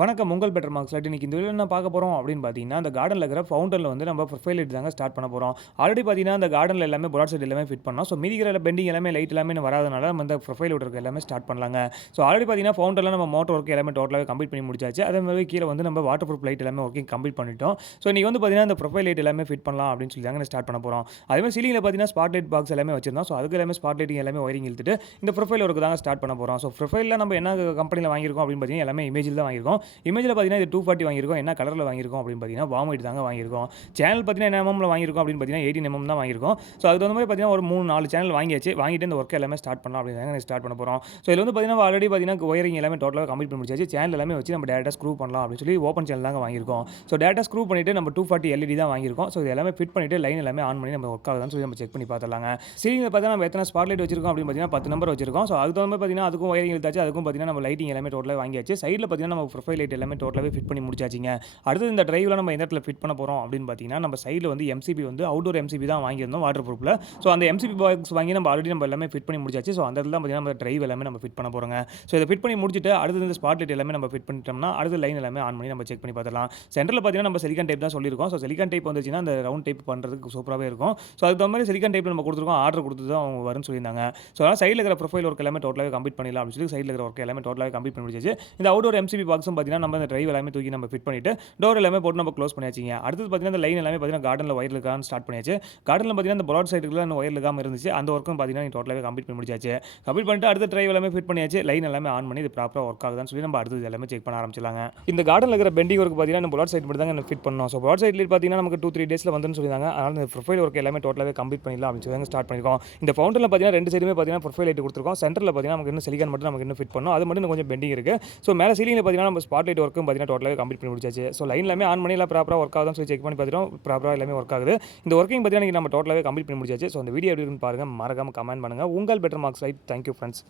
வணக்கம் உங்கள் better marks light இன்னைக்கு இந்த வீடியோல என்ன பார்க்க போறோம் அப்படின்னு பார்த்தீங்கன்னா, அந்த கார்டன்ல இருக்கிற ஃபவுண்டன்ல வந்து நம்ம ப்ரொஃபைல் லைட் தாங்க ஸ்டார்ட் பண்ண போறோம். ஆல்ரெடி பார்த்தீங்கன்னா, அந்த கார்டன்ல எல்லாமே ப்ராட் சைடு எல்லாமே ஃபிட் பண்ணோம். ஸோ மீதி இருக்கிற பெண்டிங் எல்லாமே லைட் எல்லாமே இன்னும் வராதனால நம்ம இந்த ப்ரொஃபைல் லைட் எல்லாமே ஸ்டார்ட் பண்ணலாங்க. ஸோ ஆல்ரெடி பார்த்தீங்கன்னா, ஃபவுண்டன்ல நம்ம மோட்டர் ஒர்க் எல்லாமே டோட்டலாவே கம்ப்ளீட் பண்ணி முடிச்சாச்சு. அதே மாதிரி கீழ வந்து நம்ம வாட்டர் ப்ரூஃப் லைட் எல்லாமே ஒர்க்கிங் கம்ப்ளீட் பண்ணிட்டோம். ஸோ இன்னைக்கு வந்து பார்த்தீங்கன்னா, இந்த ப்ரொஃபைல் லைட் எல்லாமே ஃபிட் பண்ணலாம் அப்படின்னு சொல்லி தாங்க ஸ்டார்ட் பண்ண போறோம். அதே மாதிரி சீலிங்ல பார்த்தீங்கன்னா, ஸ்பாட் லைட் பாக்ஸ் எல்லாமே வச்சிருந்தோம். ஸோ அதுக்கு எல்லாமே ஸ்பாட் லைட்டிங் எல்லாமே ஒயரிங் இழுத்துட்டு இந்த ப்ரொஃபைல் ஒர்க் தாங்க ஸ்டார்ட் பண்ண போறோம். ஸோ ப்ரொஃபைல்ல நம்ம என்ன கம்பெனில வாங்கியிருக்கோம் அப்படின்னு பார்த்தீங்கன்னா, எல்லாமே இமேஜில் தான் வாங்கியிருக்கோம். இமேஜில் பார்த்தீங்கன்னா, இது 240 வாங்கியிருக்கோம். என்ன கலர்ல வாங்கியிருக்கோம் அப்படின்னு பார்த்தீங்கன்னா, வார்ம் ஒயிட் தாங்க வாங்கியிருக்கோம். சேனல் பார்த்தீங்கன்னா, என்ன எம்எம்ல வாங்கியிருக்கோம் அப்படின்னு பார்த்தீங்கன்னா, 18 mm தான் வாங்கியிருக்கோம். ஸோ அதுக்கு தகுந்த மாதிரி பார்த்தீங்கன்னா, ஒரு 3, 4 சேனல் வாங்கியாச்சு. வாங்கிட்டு இந்த ஒர்க் எல்லாமே ஸ்டார்ட் பண்ணலாம் அப்படின்னு ஸ்டார்ட் பண்ண போறோம். ஸோ இதுல வந்து பார்த்தீங்கன்னா, ஆல்ரெடி பார்த்தீங்கன்னா, ஒயரிங் எல்லாமே டோட்டலா கம்ப்ளீட் பண்ணி முடிச்சாச்சு. சேனல் எல்லாமே வச்சு நம்ம டைரக்ட்டா ஸ்க்ரூ பண்ணலாம் அப்படின்னு சொல்லி ஓப்பன் சேனல் தாங்க வாங்கியிருக்கோம். ஸோ டைரக்ட்டா ஸ்க்ரூ பண்ணிட்டு நம்ம 240 எல்இடி தான் வாங்கியிருக்கோம். ஸோ இது எல்லாமே ஃபிட் பண்ணிட்டு லைன் எல்லாமே ஆன் பண்ணி நம்ம ஒர்க் ஆகுதான்னு சொல்லி நம்ம செக் பண்ணி பார்த்துடலாங்க. சீலிங்ல பார்த்தீங்கன்னா, நம்ம எத்தனை ஸ்பாட் லைட் வச்சிருக்கோம் அப்படின்னு பார்த்தீங்கன்னா, 10 நம்பர் வச்சிருக்கோம். ஸோ அதுக்கு தகுந்த மாதிரி பார்த்தீங்கன்னா, அதுக்கும் ஒயரிங் இழுத்தாச்சு. அதுக்கும் பார்த்தீங்கன்னா, நம்ம லைட்டிங் எல்லாமே டோட்டலா வாங்கியாச்சு. சைடுல பார்த்தீங்கன்னா, நம்ம ப்ரொஃபைல் லைட் எல்லாமே டோட்டலாவே ஃபிட் பண்ணி முடிச்சாச்சுங்க. அடுத்தது இந்த டிரைவ்ல நம்ம எந்த இடத்துல ஃபிட் பண்ண போறோம் அப்படின்னு பார்த்தீங்கன்னா, நம்ம சைடுல வந்து எம்சிபி வந்து அவுட்டோர் எம்சிபி தான் வாங்கியிருந்தோம் வாட்டர் ப்ரூஃப்ல. ஸோ அந்த எம்சிபி பாக்ஸ் வாங்கி நம்ம ஆல்ரெடி நம்ம எல்லாமே ஃபிட் பண்ணி முடிச்சாச்சு. ஸோ அந்த இடத்துல தான் பார்த்தீங்கன்னா, நம்ம டிரைவ் எல்லாமே நம்ம ஃபிட் பண்ண போறோங்க. ஸோ இத ஃபிட் பண்ணி முடிச்சுட்டு அடுத்தது இந்த ஸ்பாட் லைட் எல்லாமே நம்ம ஃபிட் பண்ணிட்டோம்னா, அடுத்து லைன் எல்லாமே ஆன் பண்ணி நம்ம செக் பண்ணி பார்த்துடலாம். சென்டர்ல பார்த்தீங்கன்னா, நம்ம சிலிக்கான் டேப் தான் சொல்லியிருக்கோம். ஸோ சிலிக்கான் டேப் வந்துச்சுன்னா, அந்த ரவுண்ட் டேப் பண்றதுக்கு சூப்பராவே இருக்கும். ஸோ அதுக்கு தகுந்த மாதிரி சிலிக்கான் டேப்ல நம்ம குடுத்துருக்கோம். ஆர்டர் குடுத்து தான் அவங்க வரும்னு சொல்லியிருந்தாங்க. ஸோ அதனால சைடுல இருக்கிற ப்ரொஃபைல் ஒர்க் எல்லாமே டோட்டலாவே கம்ப்ளீட் பண்ணிடலாம் அப்படின்னு சொல்லி சைடுல இருக்கிற ஒர்க் எல்லாமே டோட்டலாவே கம்ப்ளீட் பண்ணி முடிச்சாச்சு. இந்த அவுட்டோர் எம்சிபி பாக்ஸும் பார்த்தீங்கன்னா, நம்ம இந்த டிரைவ் எல்லாமே தூக்கி நம்ம ஃபிட் பண்ணிட்டு டோர் எல்லாமே போட்டு நம்ம க்ளோஸ் பண்ணியாச்சுங்க. அடுத்தது பார்த்தீங்கன்னா, இந்த லைன் எல்லாமே பார்த்தீங்கன்னா, கார்டன்ல ஒயர் இழுக்காம ஸ்டார்ட் பண்ணியாச்சு. கார்டன்ல பார்த்தீங்கன்னா, இந்த ப்ராட் சைடுக்குள்ள அந்த ஒயர் இழுக்காம இருந்துச்சு. அந்த ஒர்க்கும் பார்த்தீங்கன்னா, டோட்டலாவே கம்ப்ளீட் பண்ணி முடிச்சாச்சு. கம்ப்ளீட் பண்ணிட்டு அடுத்த டிரைவ் எல்லாமே ஃபிட் பண்ணியாச்சு. லைன் எல்லாமே ஆன் பண்ணி இது ப்ராப்பரா ஒர்க் ஆகுதான்னு சொல்லி நம்ம அடுத்தது எல்லாமே செக் பண்ண ஆரம்பிச்சலாங்க. இந்த கார்டன்ல இருக்கிற பெண்டிங் ஒர்க் பார்த்தீங்கன்னா, இந்த ப்ராட் சைடு மட்டும் தாங்க ஃபிட் பண்ணோம். ஸோ ப்ராட் சைடுல பார்த்தீங்கன்னா, நமக்கு 2, 3 டேஸ்ல வந்துருன்னு சொல்லியிருந்தாங்க. அதனால இந்த ப்ரொஃபைல் ஒர்க் எல்லாமே டோட்டலாவே கம்ப்ளீட் பண்ணிடலாம் அப்படின்னு சொல்லி ஸ்டார்ட் பண்ணிருக்கோம். இந்த ஃபவுண்டன்ல பார்த்தீங்கன்னா, 2 சைடுமே பார்த்தீங்கன்னா, ப்ரொஃபைல் லைட் குடுத்துருக்கோம். சென்டர்ல பார்த்தீங்கன்னா, நமக்கு இன்னும் சிலிக்கான் மட்டும் நமக்கு இன்னும் ஃபிட் பண்ணணும். அது மட்டும் இன்னும் கொஞ்சம் பெண்டிங் இருக்கு. ஸோ மேல சீலிங்ல பார்த்தீங்கன்னா, நம்ம ஸ்பாட் லைட் ஒர்க்கும் பார்த்தீங்கன்னா, டோட்டலாவே கம்ப்ளீட் பண்ணி முடிச்சாச்சு. ஸோ லைன் எல்லாமே ஆன் பண்ணி எல்லாம் ப்ராப்பரா ஒர்க் ஆகுதான்னு சொல்லி செக் பண்ணி பார்த்துட்டோம். ப்ராப்பரா எல்லாமே ஒர்க் ஆகுது. இந்த ஒர்க்கிங் பார்த்தீங்கன்னா, இன்னைக்கு நம்ம டோட்டலாவே கம்ப்ளீட் பண்ணி முடிச்சாச்சு. ஸோ அந்த வீடியோ எப்படி இருக்குன்னு பாருங்க. மறக்காம கமெண்ட் பண்ணுங்க. உங்கள் பெட்டர் மார்க்ஸ் லைட். Thank you friends.